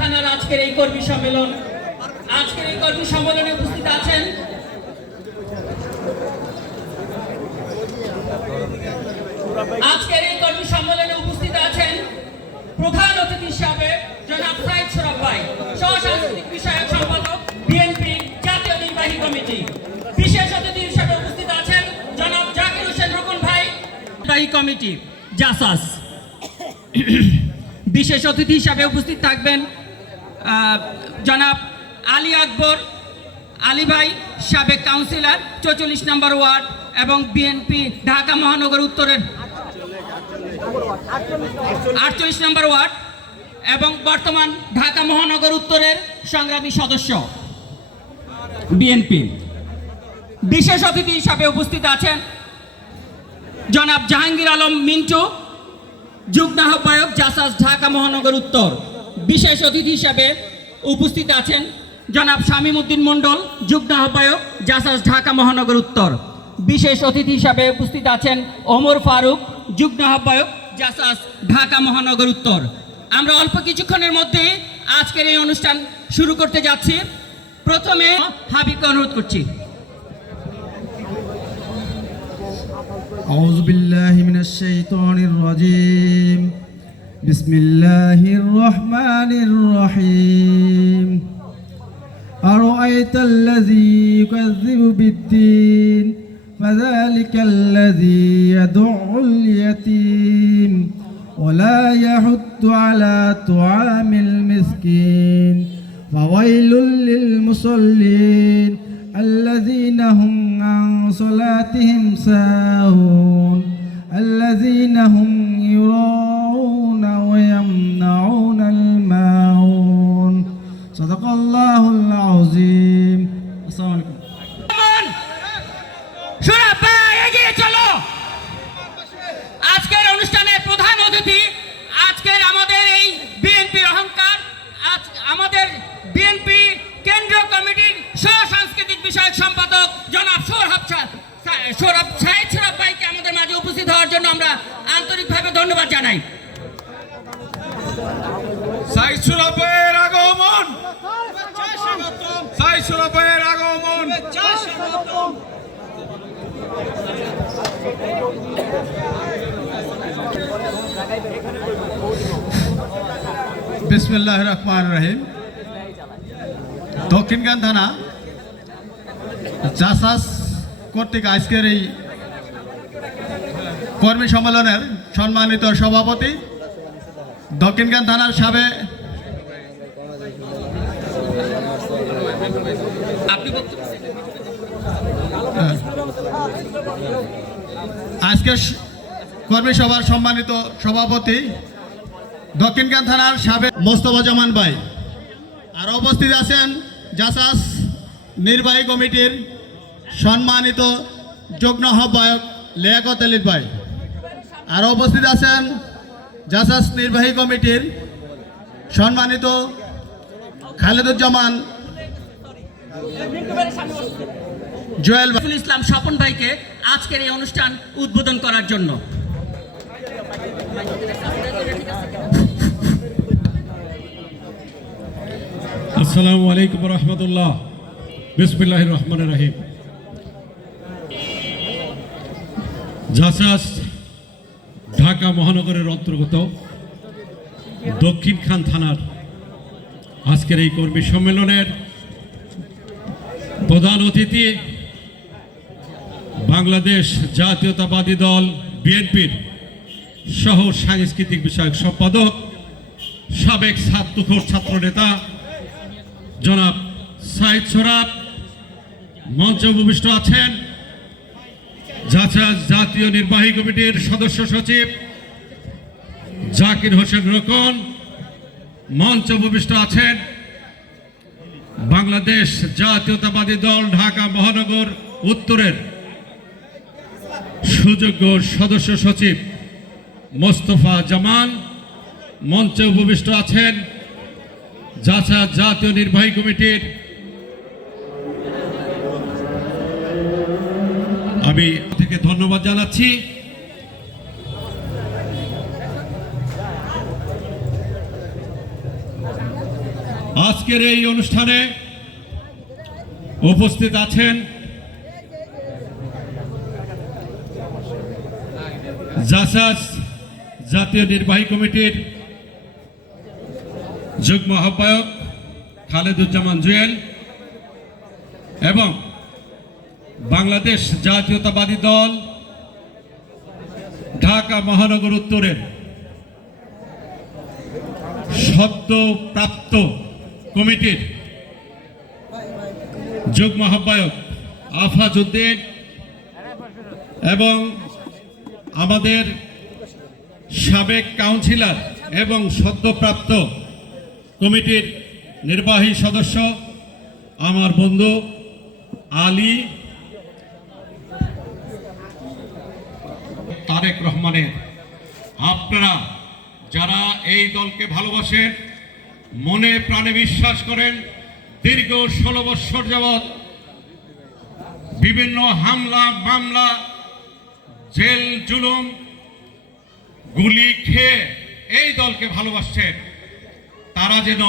থানার আজকের এই কর্মী সম্মেলন। আজকের এই কর্মী সম্মেলনে উপস্থিত আছেন আজকের এই কর্মী সম্মেলনে উপস্থিত আছেন প্রধান অতিথি হিসাবে জনাব সাইদ সরব ভাই সহ সাংস্কৃতিক বিষয়ক সম্পাদক, বিএনপি জাতীয় নির্বাহী কমিটি। বিশেষ অতিথি হিসাবে উপস্থিত আছেন জনাব জাকির হোসেন রুকুন ভাই, নির্বাহী কমিটি, জাসাস। বিশেষ অতিথি হিসাবে উপস্থিত থাকবেন জনাব আলী আকবর, আলী ভাই, সাবেক কাউন্সিলর, চৌচল্লিশ নম্বর ওয়ার্ড এবং বিএনপি ঢাকা মহানগর উত্তরের আটচল্লিশ নম্বর ওয়ার্ড এবং বর্তমান ঢাকা মহানগর উত্তরের সংগ্রামী সদস্য বিএনপি। বিশেষ অতিথি হিসাবে উপস্থিত আছেন জনাব জাহাঙ্গীর আলম মিন্টু, যুগ্ম আহ্বায়ক জাসাস ঢাকা মহানগর উত্তর। বিশেষ অতিথি হিসাবে উপস্থিত আছেন জনাব শামীম উদ্দিন মণ্ডল যুগ্ম আহ্বায়ক জাসাস ঢাকা মহানগর উত্তর বিশেষ অতিথি হিসাবে উপস্থিত আছেন ওমর ফারুক যুগ্ম আহ্বায়ক জাসাস ঢাকা মহানগর উত্তর আমরা অল্প কিছুক্ষণের মধ্যে আজকের এই অনুষ্ঠান শুরু করতে যাচ্ছি প্রথমে হাবিবকে অনুরোধ করছি أعوذ بالله من الشيطان الرجيم بسم الله الرحمن الرحيم أرأيت الذي يكذب بالدين؟ فذلك الذي يدع اليتيم. ولا يحث على طعام المسكين. فويل للمصلين الذين هم عن صلاتهم ساهون. الذين هم বিসমিল্লাহ রহমান রহিম দক্ষিণগান থানা চাষাস কর্তৃক আজকের এই কর্মী সম্মেলনের সম্মানিত সভাপতি দক্ষিণগান থানার সাবেক আজকের কর্মী সভার সম্মানিত সভাপতি দক্ষিণকান থানার সাবেক মোস্তফা জামান ভাই। আর উপস্থিত আছেন জাসাস নির্বাহী কমিটির সম্মানিত যুগ্ম আহ্বায়ক লিয়াকত আলী ভাই। আর উপস্থিত আছেন জাসাস নির্বাহী কমিটির সম্মানিত খালেদুজ্জামান জুয়েল ইসলাম স্বপন ভাইকে আজকের এই অনুষ্ঠান উদ্বোধন করার জন্য। আসসালামু আলাইকুম রহমতুল্লাহ। বিসমিল্লাহ রহমান রাহিম। জাসাস ঢাকা মহানগরের অন্তর্গত দক্ষিণ খান থানার আজকের এই কর্মী সম্মেলনের প্রধান অতিথি বাংলাদেশ জাতীয়তাবাদী দল বিএনপির সহ সাংস্কৃতিক বিষয়ক সম্পাদক, সাবেক ছাত্র নেতা জনাব সাইদ সরাব, মঞ্চে উপবিষ্ট আছেন জাতীয় নির্বাহী কমিটির সদস্য সচিব জাকির হোসেন রকন, মঞ্চ উপবিষ্ট আছেন বাংলাদেশ জাতীয়তাবাদী দল ঢাকা মহানগর উত্তরের সুযোগ্য সদস্য সচিব মোস্তফা জামান, মঞ্চে উপবিষ্ট আছেন যাচা জাতীয় নির্বাহী কমিটির আমি থেকে ধন্যবাদ জানাচ্ছি। আজকের এই অনুষ্ঠানে উপস্থিত আছেন জাসাস জাতীয় নির্বাহী কমিটির যুগ্ম আহ্বায়ক খালেদুজ্জামান জুয়েল এবং বাংলাদেশ জাতীয়তাবাদী দল ঢাকা মহানগর উত্তরের সদ্য প্রাপ্ত কমিটির যুগ্ম আহ্বায়ক আফাজ উদ্দিন এবং আমাদের সাবেক কাউন্সিলর এবং সদ্যপ্রাপ্ত কমিটির নির্বাহী সদস্য, আমার বন্ধু আলী তারেক রহমানের। আপনারা যারা এই দলকে ভালোবাসেন, মনে প্রাণে বিশ্বাস করেন, দীর্ঘ ষোলো বৎসর যাবৎ বিভিন্ন হামলা, মামলা, জেল, জুলুম, গুলি খেয়ে এই দলকে ভালোবাসছেন। তারা যেন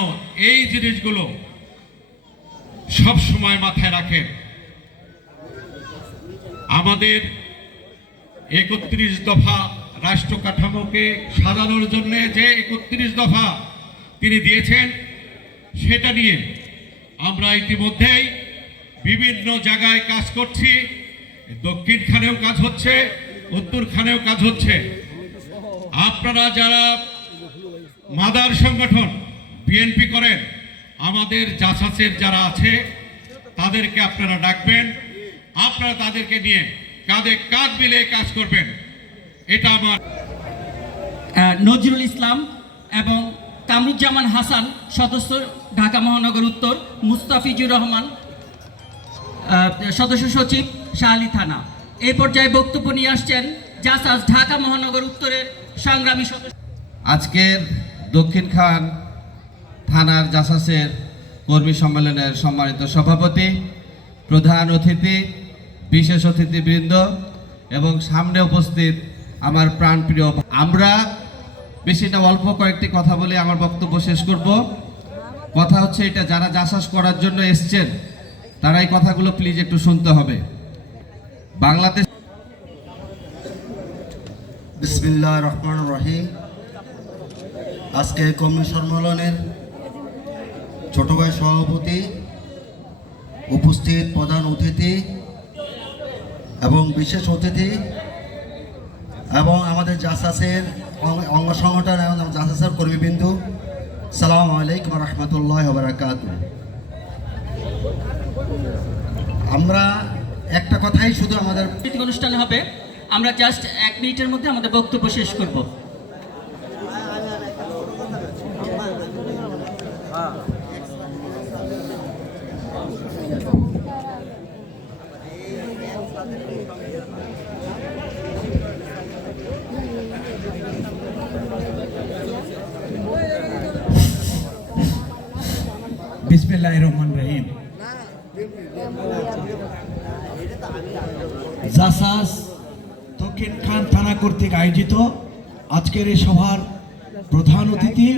এই জিনিসগুলো সব সময় মাথায় রাখেন। আমাদের একত্রিশ দফা রাষ্ট্র কাঠামোকে সাজানোর জন্য যে একত্রিশ দফা তিনি দিয়েছেন, সেটা নিয়ে আমরা ইতিমধ্যেই বিভিন্ন জায়গায় কাজ করছি। দক্ষিণখানেও কাজ হচ্ছে উত্তরখানেও কাজ হচ্ছে। আপনারা যারা মাদার সংগঠন বিএনপি করেন আমাদের জাসাসের যারা আছে তাদেরকে আপনারা ডাকবেন। আপনারা তাদেরকে নিয়ে কাঁধে কাঁধ মিলে কাজ করবেন। এটা আমার নজরুল ইসলাম এবং কামরুজ্জামান হাসান সদস্য ঢাকা মহানগর উত্তর মুস্তাফিজুর রহমান সদস্য সচিব শাহালি থানা। এই পর্যায়ে বক্তব্য নিয়ে আসছেন জাসাস ঢাকা মহানগর উত্তরের সংগ্রামী সদস্য। আজকের দক্ষিণ খান থানার জাসাসের কর্মী সম্মেলনের সম্মানিত সভাপতি, প্রধান অতিথি, বিশেষ অতিথিবৃন্দ এবং সামনে উপস্থিত আমার প্রাণপ্রিয় আমরা বেশি না অল্প কয়েকটি কথা বলে আমার বক্তব্য শেষ করব। কথা হচ্ছে এটা, যারা জাসাস করার জন্য এসছেন, তারা এই কথাগুলো প্লিজ একটু শুনতে হবে। বাংলাদেশ বিসমিল্লাহ রহমান রহিম। আজকে কর্মী সম্মেলনের ছোট সভাপতি, উপস্থিত প্রধান অতিথি এবং বিশেষ অতিথি এবং আমাদের জাসাসের অঙ্গ- সংগঠন এবং জাসাসের কর্মীবৃন্দু, সালাম আলাইকুম রহমতুল্লাহ বারাকাত আমরা একটা কথাই শুধু আমাদের অনুষ্ঠান হবে। আমরা জাস্ট এক মিনিটের মধ্যে আমাদের বক্তব্য শেষ করব বিসমিল্লাহ রহমান রহিম জাসাস দক্ষিণ খান থানা কর্তৃক আয়োজিত আজকের এই সভার প্রধান অতিথি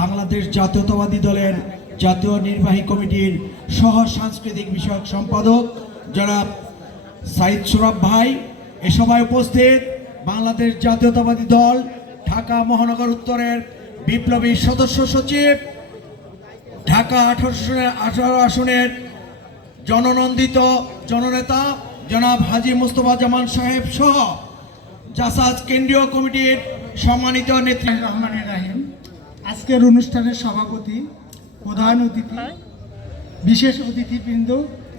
বাংলাদেশ জাতীয়তাবাদী দলের জাতীয় নির্বাহী কমিটির সহ সাংস্কৃতিক বিষয়ক সম্পাদক জনাব সাইদ সুরাব ভাই। এ সভায় উপস্থিত বাংলাদেশ জাতীয়তাবাদী দল, ঢাকা মহানগর উত্তরের বিপ্লবী সদস্য সচিব, ঢাকা আঠারোশো আঠারো আসনের জননন্দিত জননেতা জনাব হাজি মুস্তফা জামান সাহেব সহ জাসাজ কেন্দ্রীয় কমিটির সম্মানিত নেত্রী রহমানের রাহিম, আজকের অনুষ্ঠানের সভাপতি, প্রধান অতিথি, বিশেষ অতিথিবৃন্দ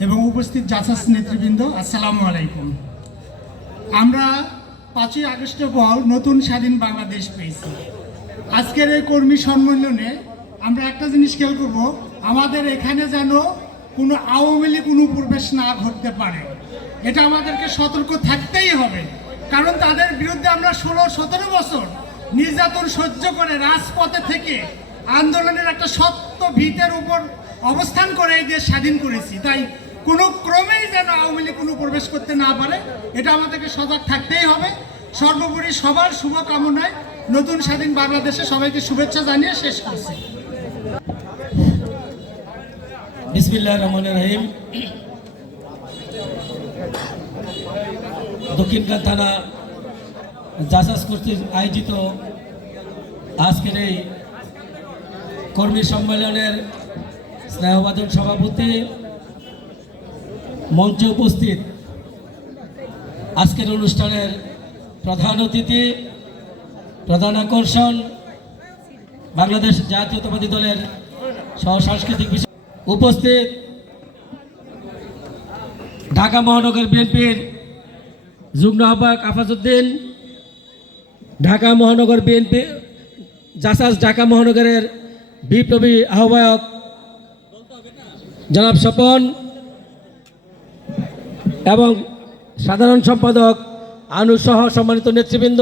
এবং উপস্থিত জাসাস নেতৃবৃন্দ, আসসালামু আলাইকুম। আমরা পাঁচই আগস্টের পর নতুন স্বাধীন বাংলাদেশ পেয়েছি। আজকের এই কর্মী সম্মেলনে আমরা একটা জিনিস খেয়াল করব, আমাদের এখানে যেন কোনো আওয়ামী লীগ অনুপ্রবেশ না ঘটতে পারে। এটা আমাদেরকে সতর্ক থাকতেই হবে। কারণ তাদের বিরুদ্ধে আমরা ষোলো, সতেরো বছর নির্যাতন সহ্য করে রাজপথে থেকে আন্দোলনের একটা সত্য ভিতের উপর অবস্থান করে এই দেশ স্বাধীন করেছি। তাই কোনো ক্রমেই যেন আওয়ামী লীগ কোনো প্রবেশ করতে না পারে, এটা আমাদেরকে সজাগ থাকতেই হবে। সর্বোপরি সবার শুভকামনায় নতুন স্বাধীন বাংলাদেশে সবাইকে শুভেচ্ছা জানিয়ে শেষ করছি। বিসমিল্লাহ রহমান রহিম। দক্ষিণখান থানা জাসাস কর্তৃক আয়োজিত আজকের এই কর্মী সম্মেলনের স্নেহভাজন সভাপতি মঞ্চে উপস্থিত আজকের অনুষ্ঠানের প্রধান অতিথি, প্রধান আকর্ষণ, বাংলাদেশ জাতীয়তাবাদী দলের সহ সাংস্কৃতিক বিষয় উপস্থিত ঢাকা মহানগর বিএনপির যুগ্ম আহ্বায়ক আফাজউদ্দিন, ঢাকা মহানগর বিএনপি, জাসাস ঢাকা মহানগরের বিপ্লবী আহ্বায়ক জনাব স্বপন এবং সাধারণ সম্পাদক আনু সহ সম্মানিত নেতৃবৃন্দ,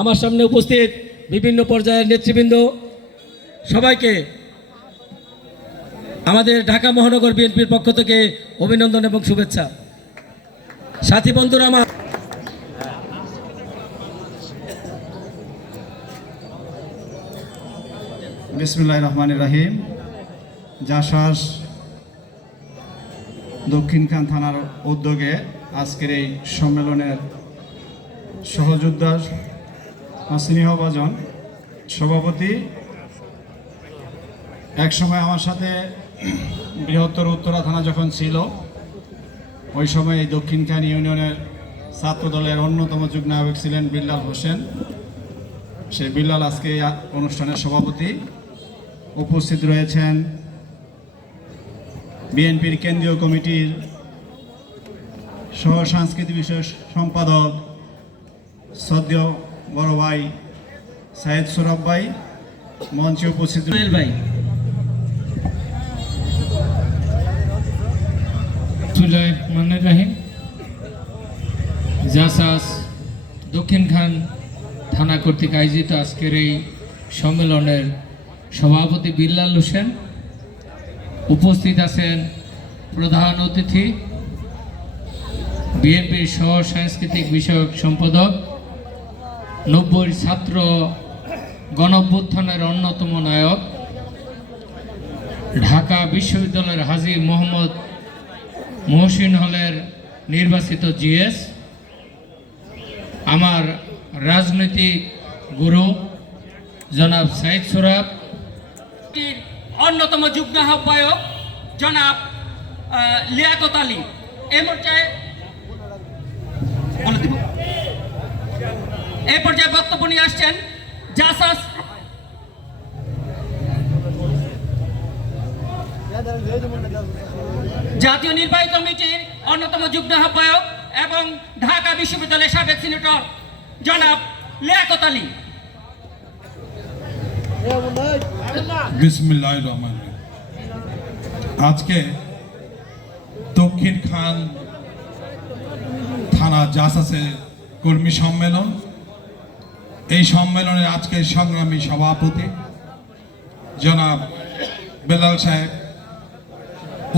আমার সামনে উপস্থিত বিভিন্ন পর্যায়ের নেতৃবৃন্দ, সবাইকে আমাদের ঢাকা মহানগর বিএনপির পক্ষ থেকে অভিনন্দন এবং শুভেচ্ছা। সাথী বন্ধুরা, আমার বিসমুল্লাহ রহমান রাহিম। জাসাস দক্ষিণখান থানার উদ্যোগে আজকের এই সম্মেলনের সহযোদ্ধা স্নেহভাজন সভাপতি। একসময় আমার সাথে বৃহত্তর উত্তরা থানা যখন ছিল, ওই সময় এই দক্ষিণখান ইউনিয়নের ছাত্র দলের অন্যতম যুগ্ম আহ্বায়ক ছিলেন বিল্লাল হোসেন। সেই বিল্লাল আজকে অনুষ্ঠানের সভাপতি। উপস্থিত রয়েছেন বিএনপির কেন্দ্রীয় কমিটির সহ সাংস্কৃতিক বিষয় সম্পাদক সদ্য বড় ভাই সাহেদ সৌরভ ভাই মঞ্চে উপস্থিত ভাই। জাসাস দক্ষিণখান থানা কর্তৃক আয়োজিত আজকের এই সম্মেলনের সভাপতি বিল্লাল হোসেন। উপস্থিত আছেন প্রধান অতিথি, বিএনপির সহ সাংস্কৃতিক বিষয়ক সম্পাদক, নব্বই ছাত্র গণঅভ্যুত্থানের অন্যতম নায়ক, ঢাকা বিশ্ববিদ্যালয়ের হাজী মোহাম্মদ মহসিন হলের নির্বাচিত জিএস, আমার রাজনৈতিক গুরু জনাব সাইদ সোরাব পার্টির অন্যতম যুগ্ম আহ্বায়ক জনাব লিয়াকত আলী। এই পর্যায়ে এই পর্যায়ে বক্তব্য নিয়ে আসছেন জাসাস। জাতীয় নির্বাহী কমিটির অন্যতম যুগ্ম আহ্বায়ক এবং ঢাকা বিশ্ববিদ্যালয়ের সাবেক সিনেটর জনাব লিয়াকত আলী। বিসমিল্লাহ রহমান আজকে দক্ষিণ খান থানা জাসাসের কর্মী সম্মেলন। এই সম্মেলনের আজকে সংগ্রামী সভাপতি জনাব বেলাল সাহেব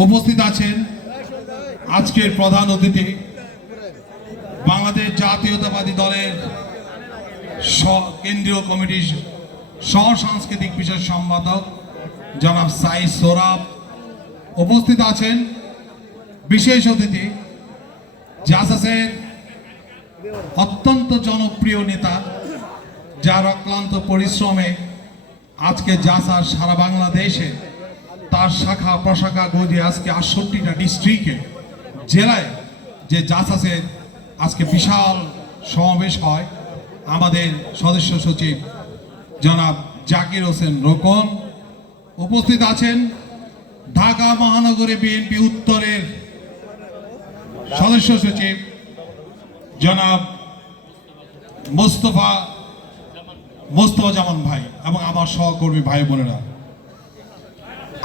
উপস্থিত আছেন। আজকের প্রধান অতিথি বাংলাদেশ জাতীয়তাবাদী দলের কেন্দ্রীয় কমিটির সহ সাংস্কৃতিক বিষয় সম্পাদক জনাব সাই সোরাব উপস্থিত আছেন। বিশেষ অতিথি, জাসাসের অত্যন্ত জনপ্রিয় নেতা, যার অক্লান্ত পরিশ্রমে আজকে জাসার সারা বাংলাদেশে তার শাখা প্রশাখা গদি আজকে আটষট্টিটা ডিস্ট্রিক্টে জেলায় যে জাসাসের আজকে বিশাল সমাবেশ হয়। আমাদের সদস্য সচিব জনাব জাকির হোসেন রোকন। উপস্থিত আছেন ঢাকা মহানগরী বিএনপি উত্তরের সদস্য সচিব জনাব মোস্তফা মোস্তফা জামান ভাই এবং আমার সহকর্মী ভাই বোনেরা।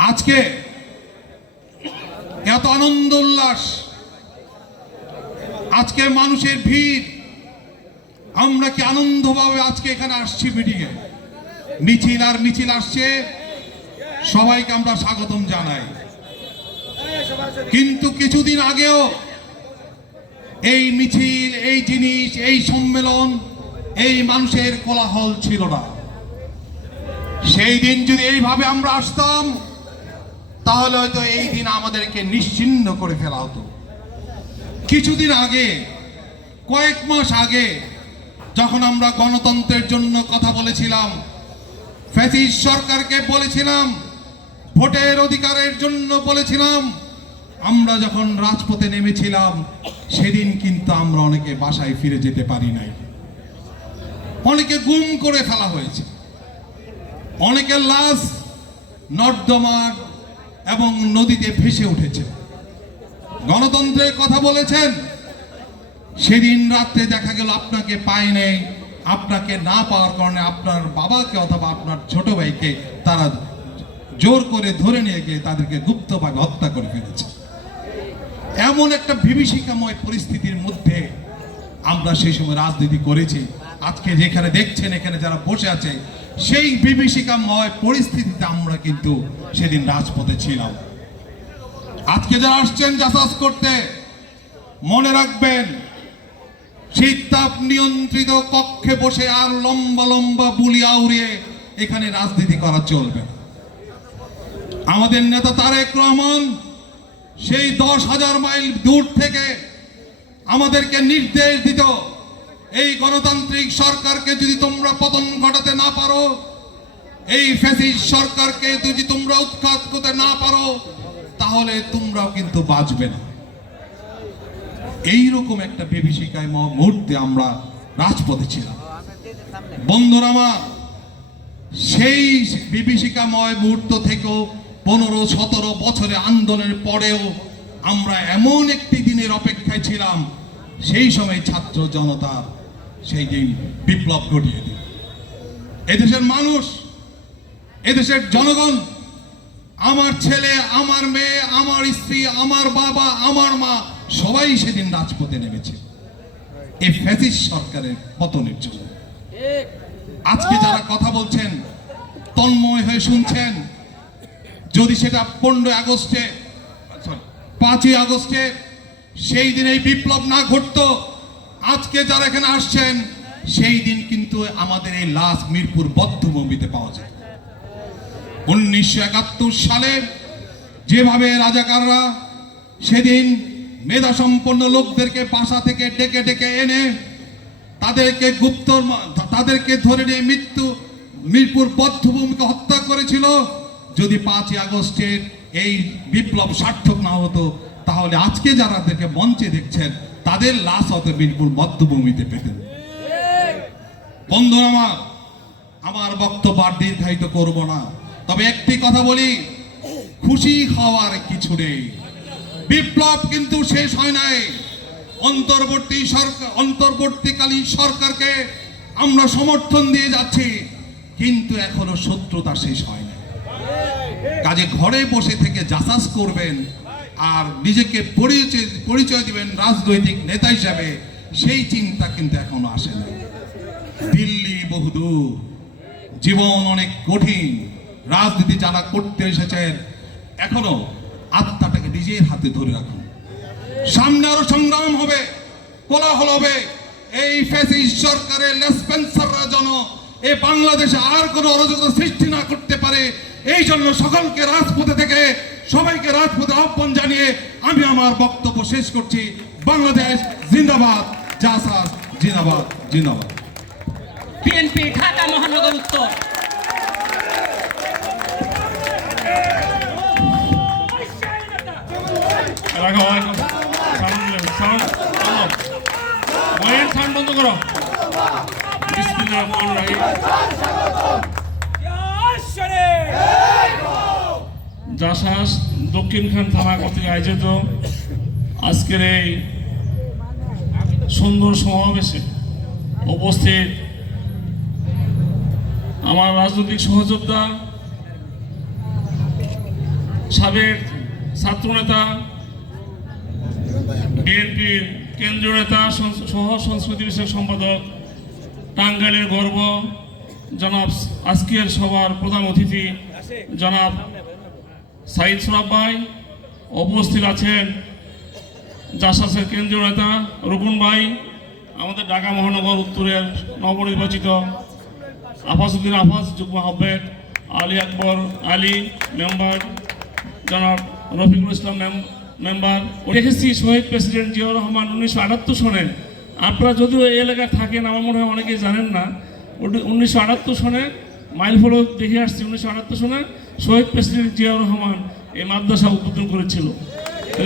আজকে এত আনন্দ উল্লাস, আজকে মানুষের ভিড়, আমরা কি আনন্দভাবে আজকে এখানে আসছি মিটিংয়ে মিছিল আর মিছিল আসছে। সবাইকে আমরা স্বাগতম জানাই। কিন্তু কিছুদিন আগেও এই মিছিল, এই জিনিস, এই সম্মেলন, এই মানুষের কোলাহল ছিল না। সেই দিন যদি এইভাবে আমরা আসতাম, তাহলে হয়তো এই দিন আমাদেরকে নিশ্চিন্ন করে ফেলা হতো। কিছুদিন আগে, কয়েক মাস আগে, যখন আমরা গণতন্ত্রের জন্য কথা বলেছিলাম ফ্যাসিস সরকারকে বলেছিলাম, ভোটের অধিকারের জন্য বলেছিলাম, আমরা যখন রাজপথে নেমেছিলাম, সেদিন কিন্তু আমরা অনেকে বাসায় ফিরে যেতে পারি নাই। অনেকে গুম করে ফেলা হয়েছে। অনেকের লাশ নর্দমার এবং নদীতে ভেসে উঠেছে। গণতন্ত্রের কথা বলেছেন, সেদিন রাত্রে দেখা গেল আপনাকে পায় নেই। আপনাকে না পাওয়ার কারণে আপনার বাবাকে অথবা আপনার ছোট ভাইকে তারা জোর করে ধরে নিয়ে গিয়ে তাদেরকে গুপ্তভাবে হত্যা করে ফেলেছে। এমন একটা বিভীষিকাময় পরিস্থিতির মধ্যে আমরা সেই সময় রাজনীতি করেছি। আজকে যেখানে দেখছেন, এখানে যারা বসে আছে, সেই বিভীষিকাময় পরিস্থিতিতে আমরা কিন্তু সেদিন রাজপথে ছিলাম। আজকে যারা আসছেন যাচাস করতে মনে রাখবেন শীতাপ নিয়ন্ত্রিত কক্ষে বসে আর লম্বা লম্বা বুলি আউড়িয়ে এখানে রাজনীতি করা চলবে। আমাদের নেতা তারেক রহমান সেই দশ হাজার মাইল দূর থেকে আমাদেরকে নির্দেশ দিত, এই গণতান্ত্রিক সরকারকে যদি তোমরা পতন ঘটাতে না পারো, এই ফ্যাসিস সরকারকে যদি তোমরা উৎখাত করতে না পারো, তাহলে তোমরাও কিন্তু বাঁচবে না এইরকম একটা বিভীষিকায় মুহূর্তে আমরা রাজপথে ছিলাম। বন্ধুরা আমার, সেই বিভীষিকাময় মুহূর্ত থেকেও পনেরো, সতেরো বছরে আন্দোলনের পরেও আমরা এমন একটি দিনের অপেক্ষায় ছিলাম, সেই সময় ছাত্র জনতা সেই দিন বিপ্লব ঘটিয়ে দিল। এদেশের মানুষ, এদেশের জনগণ, আমার ছেলে, আমার মেয়ে, আমার স্ত্রী, আমার বাবা, আমার মা সবাই সেদিন রাজপথে নেমেছে। এই ফ্যাসিস সরকারের পতনের জন্য। আজকে যারা কথা বলছেন, তন্ময় হয়ে শুনছেন, যদি সেটা পনেরোই আগস্টে পাঁচই আগস্টে সেই দিন এই বিপ্লব না ঘটতো, আজকে যারা এখানে আসছেন, সেই দিন কিন্তু আমাদের এই লাশ মিরপুর বদ্ধভূমিতে পাওয়া যায়। উনিশশো একাত্তর সালে যেভাবে রাজাকাররা সেদিন মেধা সম্পন্ন লোকদেরকে বাসা থেকে ডেকে ডেকে এনে তাদেরকে গুপ্ত তাদেরকে ধরে নিয়ে মৃত্যু, মিরপুর বদ্ধভূমিকে হত্যা করেছিল। যদি পাঁচই আগস্টের এই বিপ্লব সার্থক না হতো, তাহলে আজকে যারা তাদেরকে মঞ্চে দেখছেন, তাদের লাশ হতে মিরপুর বদ্ধভূমিতে পেতেন। বন্ধুরা আমার আমার বক্তব্য আর দীর্ঘায়িত করব না। তবে একটি কথা বলি, খুশি হওয়ার কিছু নেই। বিপ্লব কিন্তু শেষ হয় নাই। অন্তর্বর্তী সরকার অন্তর্বর্তীকালীন সরকারকে আমরা সমর্থন দিয়ে যাচ্ছি, কিন্তু এখনও শত্রুতা শেষ হয় না কাজে ঘরে বসে থেকে যাচাস করবেন আর নিজেকে পরিচয় পরিচয় দিবেন রাজনৈতিক নেতা হিসাবে, সেই চিন্তা কিন্তু এখনও আসে না দিল্লি বহুদূর, জীবন অনেক কঠিন, রাজনীতি যারা করতে এসেছেন, এখনও আত্মাটাকে নিজের হাতে ধরে রাখুন। সামনে আরও সংগ্রাম হবে, কোলাহল হবে। এই ফ্যাসিস্ট সরকারের লেসপেন্সাররা যেন এই বাংলাদেশে আর কোনো অরাজকতা সৃষ্টি না করতে পারে, এই জন্য সকলকে রাজপথে থেকে সবাইকে রাজপথে আহ্বান জানিয়ে আমি আমার বক্তব্য শেষ করছি। বাংলাদেশ জিন্দাবাদ জাসাস জিন্দাবাদ জিন্দাবাদ। বিএনপি, ঢাকা মহানগর উত্তর। রাখো রাখো। বন্ধ করো। বিসমিল্লাহির রহমানির রহিম দক্ষিণখান থানা কর্তৃক আয়োজিত আজকের এই সুন্দর সমাবেশে উপস্থিত আমার রাজনৈতিক সহযোদ্ধা, সাবেক ছাত্রনেতা বিএনপির কেন্দ্রীয় নেতা সহ সংস্কৃতি বিষয়ক সম্পাদক টাঙ্গাইলের গর্ব, জনাব আজকের সভার প্রধান অতিথি, জনাব সাইদ সোরাব ভাই। উপস্থিত আছেন জাসাসের কেন্দ্রীয় নেতা রুকুন ভাই, আমাদের ঢাকা মহানগর উত্তরের নবনির্বাচিত আফাসুদ্দিন আফাস যুগ্ম আহ্বায়ক আলী আকবর আলী, মেম্বার জনাব রফিকুল ইসলাম, মেম- মেম্বার দেখেছি শহীদ প্রেসিডেন্ট জিয়াউর রহমান উনিশশো আটাত্তর সনে। আপনারা যদিও এই এলাকায় থাকেন, আমার মনে হয় অনেকেই জানেন না। উনিশশো আটাত্তর সনে মাইল ফলক দেখে আসছি, উনিশশো আটাত্তর সনে শহীদ প্রেসিডেন্ট জিয়াউর রহমান এই মাদ্রাসা উদ্বোধন করেছিল।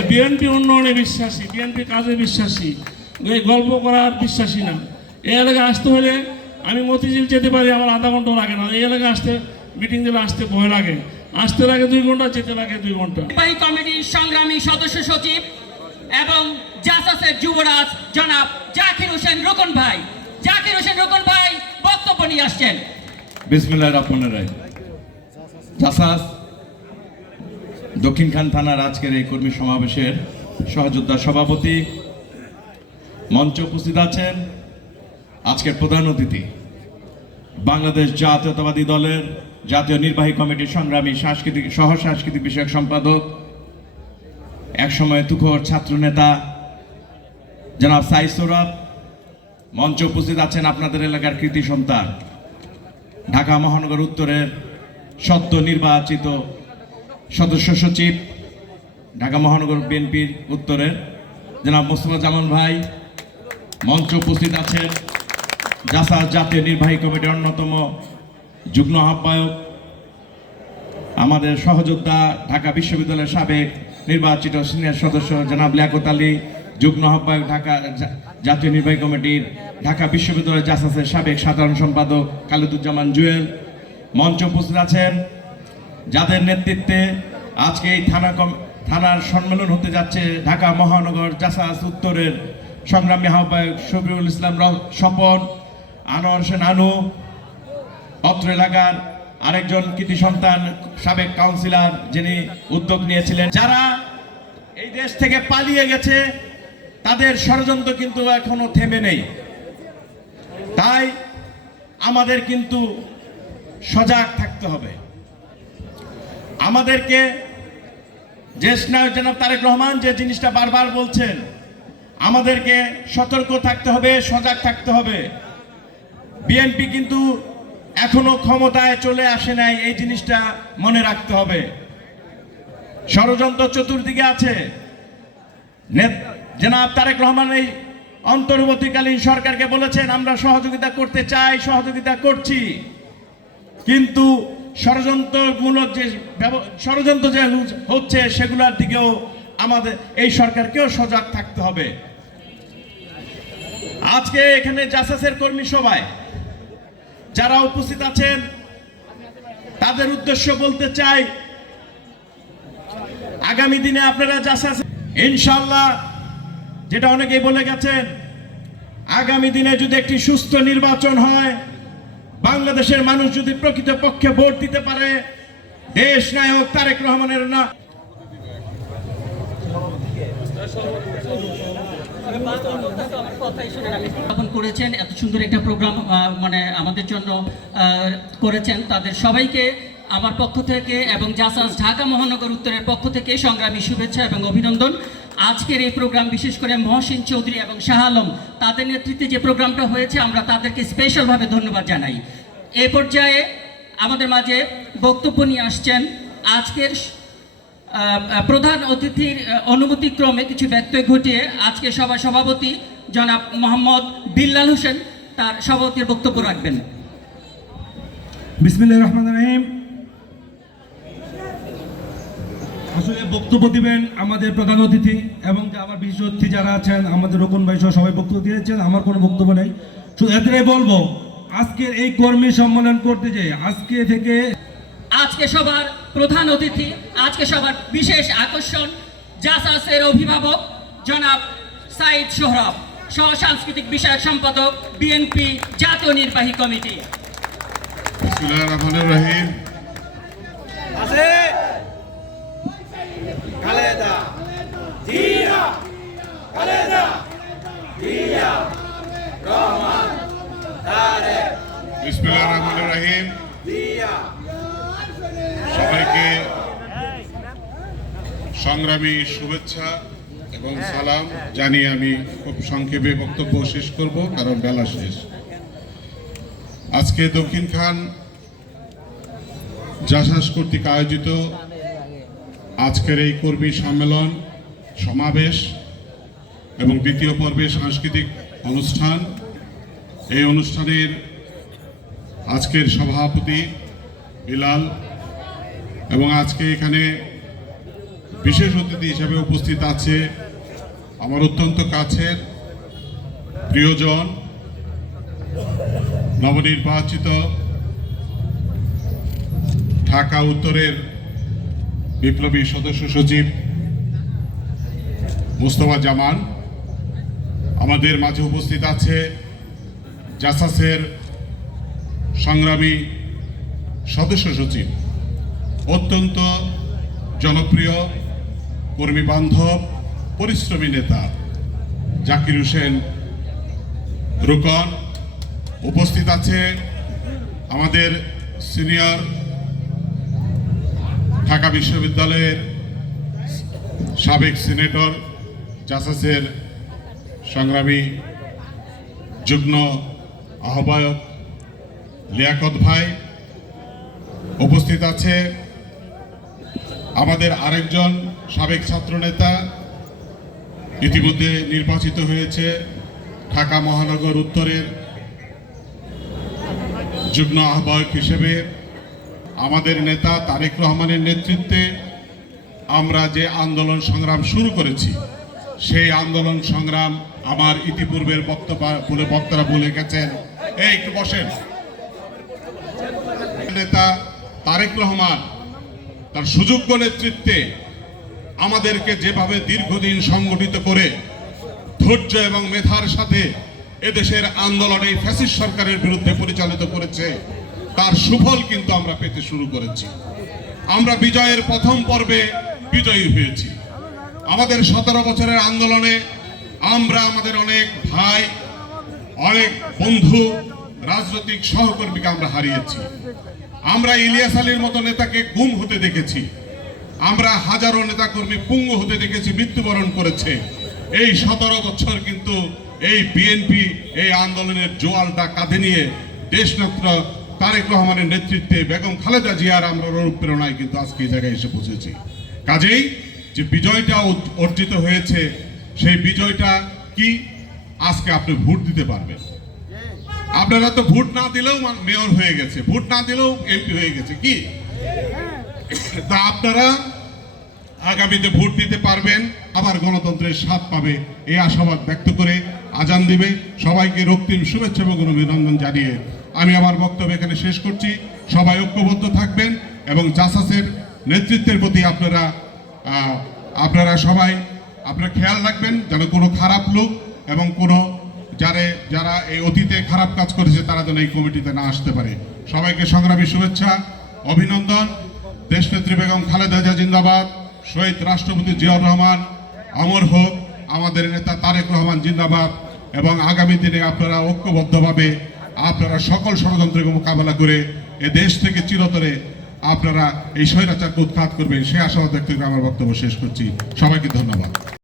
বিএনপি উন্নয়নে বিশ্বাসী, বিএনপি কাজে বিশ্বাসী, এই গল্প করার বিশ্বাসী না। এই এলাকায় আসতে হলে আমি মতিঝিল যেতে পারি, আমার আধা ঘণ্টা লাগে না। এই এলাকায় আসতে মিটিং দিলে আসতে ভয় লাগে। আসতে লাগে দুই ঘণ্টা যেতে লাগে দুই ঘণ্টা। নির্বাহী কমিটির সংগ্রামী সদস্য সচিব এবং জাসাসের যুবরাজ জনাব জাকির হোসেন রোকন ভাই। জাকির হোসেন রোকন ভাই বক্তব্য নিয়ে আসছেন। বিসমিল্লাহ রহমানের রায় জাসাস দক্ষিণখান থানার আজকের এই কর্মী সমাবেশের সহযোদ্ধা সভাপতি মঞ্চে উপস্থিত আছেন আজকের প্রধান অতিথি বাংলাদেশ জাতীয়তাবাদী দলের জাতীয় নির্বাহী কমিটির সংগ্রামী সাংস্কৃতিক সহ সাংস্কৃতিক বিষয়ক সম্পাদক, একসময় তুখোর ছাত্রনেতা জনাব সাই সৌরভ, মঞ্চ উপস্থিত আছেন আপনাদের এলাকার কৃতি সন্তান, ঢাকা মহানগর উত্তরের সদ্য নির্বাচিত সদস্য সচিব, ঢাকা মহানগর বিএনপির উত্তরের জনাব মোস্তফা জামান ভাই, মঞ্চ উপস্থিত আছেন জাসা জাতীয় নির্বাহী কমিটির অন্যতম যুগ্ম আহ্বায়ক, আমাদের সহযোদ্ধা, ঢাকা বিশ্ববিদ্যালয়ের সাবেক নির্বাচিত সিনিয়র সদস্য জনাব লিয়াকত আলী, যুগ্ম আহ্বায়ক, ঢাকা জাতীয় নির্বাহী কমিটির ঢাকা বিশ্ববিদ্যালয় জাসাসের সাবেক সাধারণ সম্পাদক খালেদুজ্জামান জুয়েল, মঞ্চ উপস্থিত আছেন। যাদের নেতৃত্বে আজকে এই থানা কম- থানার সম্মেলন হতে যাচ্ছে ঢাকা মহানগর জাসাস উত্তরের সংগ্রামী আহ্বায়ক শফিউল ইসলাম স্বপন, আনোয়ার হোসেন আনু অত্র এলাকার আরেকজন কৃতি সন্তান, সাবেক কাউন্সিলর যিনি উদ্যোগ নিয়েছিলেন। যারা এই দেশ থেকে পালিয়ে গেছে, তাদের ষড়যন্ত্র কিন্তু এখনও থেমে নেই। তাই আমাদের কিন্তু সজাগ থাকতে হবে। আমাদেরকে দেশ নায়ক জনাব তারেক রহমান যে জিনিসটা বারবার বলছেন, আমাদেরকে সতর্ক থাকতে হবে, সজাগ থাকতে হবে। বিএনপি কিন্তু এখনও ক্ষমতায় চলে আসে নাই, এই জিনিসটা মনে রাখতে হবে। ষড়যন্ত্র চতুর্দিকে আছে। জনাব তারেক রহমান এই অন্তর্বর্তীকালীন সরকারকে বলেছেন, আমরা সহযোগিতা করতে চাই, সহযোগিতা করছি। কিন্তু ষড়যন্ত্রমূলক যে ষড়যন্ত্র যে হচ্ছে, সেগুলোর দিকেও আমাদের, এই সরকারকেও সজাগ থাকতে হবে। আজকে এখানে জাসাসের কর্মী সভায় যারা উপস্থিত আছেন, তাদের উদ্দেশ্য বলতে চাই, আগামী দিনে আপনারা জাসাস ইনশাল্লাহ যেটা অনেকেই বলে গেছেন, আগামী দিনে যদি একটি সুস্থ নির্বাচন হয়, বাংলাদেশের মানুষ যদি প্রকৃতপক্ষে ভোট দিতে পারে, দেশ নায়ক তারেক রহমানের না যখন করেছেন, এত সুন্দর একটা প্রোগ্রাম মানে আমাদের জন্য করেছেন। তাদের সবাইকে আমার পক্ষ থেকে এবং জাসাস ঢাকা মহানগর উত্তরের পক্ষ থেকে সংগ্রামী শুভেচ্ছা এবং অভিনন্দন। আজকের এই প্রোগ্রাম, বিশেষ করে মহসিন চৌধুরী এবং শাহ আলম, তাদের নেতৃত্বে যে প্রোগ্রামটা হয়েছে, আমরা তাদেরকে স্পেশালভাবে ধন্যবাদ জানাই। এ পর্যায়ে আমাদের মাঝে বক্তব্য নিয়ে আসছেন আজকের প্রধান অতিথির অনুমতিক্রমে কিছু ব্যত্যয় ঘটিয়ে আজকে সভা সভাপতি জনাব মোহাম্মদ বিল্লাল হোসেন তার সভাপতির বক্তব্য রাখবেন। বিসমিল্লাহ রহমান রহিম। আসলে বক্তব্য দিবেন আমাদের প্রধান অতিথি এবং যে আমার বিশেষ অতিথি যারা আছেন আমাদের রোকন ভাই সহ সবাই বক্তব্য দিয়েছেন আমার কোনো বক্তব্য নেই। শুধু এতটাই বলব আজকের এই কর্মী সম্মেলন করতে যে আজকে থেকে আজকে সবার প্রধান অতিথি আজকে সবার বিশেষ আকর্ষণ জাসাসের অভিভাবক জনাব সাইদ সোহরব সহ সাংস্কৃতিক বিষয়ক সম্পাদক বিএনপি জাতীয় নির্বাহী কমিটি। রহিম। রহিম। সবাইকে সংগ্রামী শুভেচ্ছা এবং সালাম জানিয়ে আমি খুব সংক্ষেপে বক্তব্য শেষ করব, কারণ বেলা শেষ। আজকে দক্ষিণ খান জাসাস কর্তৃক আয়োজিত আজকের এই কর্মী সম্মেলন, সমাবেশ এবং দ্বিতীয় পর্বে সাংস্কৃতিক অনুষ্ঠান, এই অনুষ্ঠানের আজকের সভাপতি বিলাল এবং আজকে এখানে বিশেষ অতিথি হিসেবে উপস্থিত আছে আমার অত্যন্ত কাছের প্রিয়জন, নবনির্বাচিত ঢাকা উত্তরের বিপ্লবী সদস্য সচিব মোস্তফা জামান, আমাদের মাঝে উপস্থিত আছে জাসাসের সংগ্রামী সদস্য সচিব অত্যন্ত জনপ্রিয় কর্মী বান্ধব, পরিশ্রমী নেতা জাকির হোসেন রুকন উপস্থিত আছে আমাদের সিনিয়র ঢাকা বিশ্ববিদ্যালয়ের সাবেক সিনেটর, জাসাসের সংগ্রামী যুগ্ম আহ্বায়ক লিয়াকত ভাই উপস্থিত আছে। আমাদের আরেকজন সাবেক ছাত্রনেতা ইতিমধ্যে নির্বাচিত হয়েছে ঢাকা মহানগর উত্তরের যুগ্ম আহ্বায়ক হিসেবে। আমাদের নেতা তারেক রহমানের নেতৃত্বে আমরা যে আন্দোলন সংগ্রাম শুরু করেছি, সেই আন্দোলন সংগ্রাম আমার ইতিপূর্বের বক্তব্য বলে বক্তারা বলে গেছেন। এই, একটু বসেন। নেতা তারেক রহমান তার সুযোগ্য নেতৃত্বে আমাদেরকে যেভাবে দীর্ঘদিন সংগঠিত করে ধৈর্য এবং মেধার সাথে এদেশের আন্দোলন এই ফ্যাসিস্ট সরকারের বিরুদ্ধে পরিচালিত করেছে, তার সুফল কিন্তু আমরা পেতে শুরু করেছি। আমরা বিজয়ের প্রথম পর্বে বিজয়ী হয়েছি। আমাদের সতেরো বছরের আন্দোলনে আমরা আমাদের অনেক ভাই, অনেক বন্ধু, রাজনৈতিক সহকর্মীকে আমরা হারিয়েছি। আমরা ইলিয়াস আলীর মতো নেতাকে গুম হতে দেখেছি। আমরা হাজারো নেতাকর্মী পুঙ্গ হতে দেখেছি, মৃত্যুবরণ করেছে। এই সতেরো বছর কিন্তু এই বিএনপি এই আন্দোলনের জোয়ালটা কাঁধে নিয়ে দেশনেত্র তারেক রহমানের নেতৃত্বে বেগম খালেদা জিয়ার আমরা অনুপ্রেরণায় কিন্তু আজকে এই জায়গায় এসে পৌঁছেছি। কাজেই যে বিজয়টা অর্জিত হয়েছে, সেই বিজয়টা কি? আজকে আপনি ভোট দিতে পারবেন। আপনারা তো ভোট না দিলেও মেয়র হয়ে গেছে। ভোট না দিলেও এমপি হয়ে গেছে, কি? তা আপনারা আগামীতে ভোট দিতে পারবেন, আবার গণতন্ত্রের স্বাদ পাবে, এই আশাবাদ ব্যক্ত করে আজান দিবে। সবাইকে রক্তিম শুভেচ্ছা এবং অভিনন্দন জানিয়ে আমি আমার বক্তব্য এখানে শেষ করছি। সবাই ঐক্যবদ্ধ থাকবেন এবং জাসাসের নেতৃত্বের প্রতি আপনারা আপনারা সবাই, আপনারা খেয়াল রাখবেন যেন কোনো খারাপ লোক এবং কোনো যারা যারা এই অতীতে খারাপ কাজ করেছে, তারা যেন এই কমিটিতে না আসতে পারে। সবাইকে সংগ্রামী শুভেচ্ছা, অভিনন্দন। দেশনেত্রী বেগম খালেদা জিয়া জিন্দাবাদ, শহীদ রাষ্ট্রপতি জিয়াউর রহমান অমর হোক, আমাদের নেতা তারেক রহমান জিন্দাবাদ, এবং আগামী দিনে আপনারা ঐক্যবদ্ধভাবে আপনারা সকল ষড়যন্ত্রকে মোকাবেলা করে এ দেশ থেকে চিরতরে আপনারা এই স্বৈরাচারকে উৎখাত করবেন সে আশাবাদ ব্যক্ত করে আমার বক্তব্য শেষ করছি। সবাইকে ধন্যবাদ।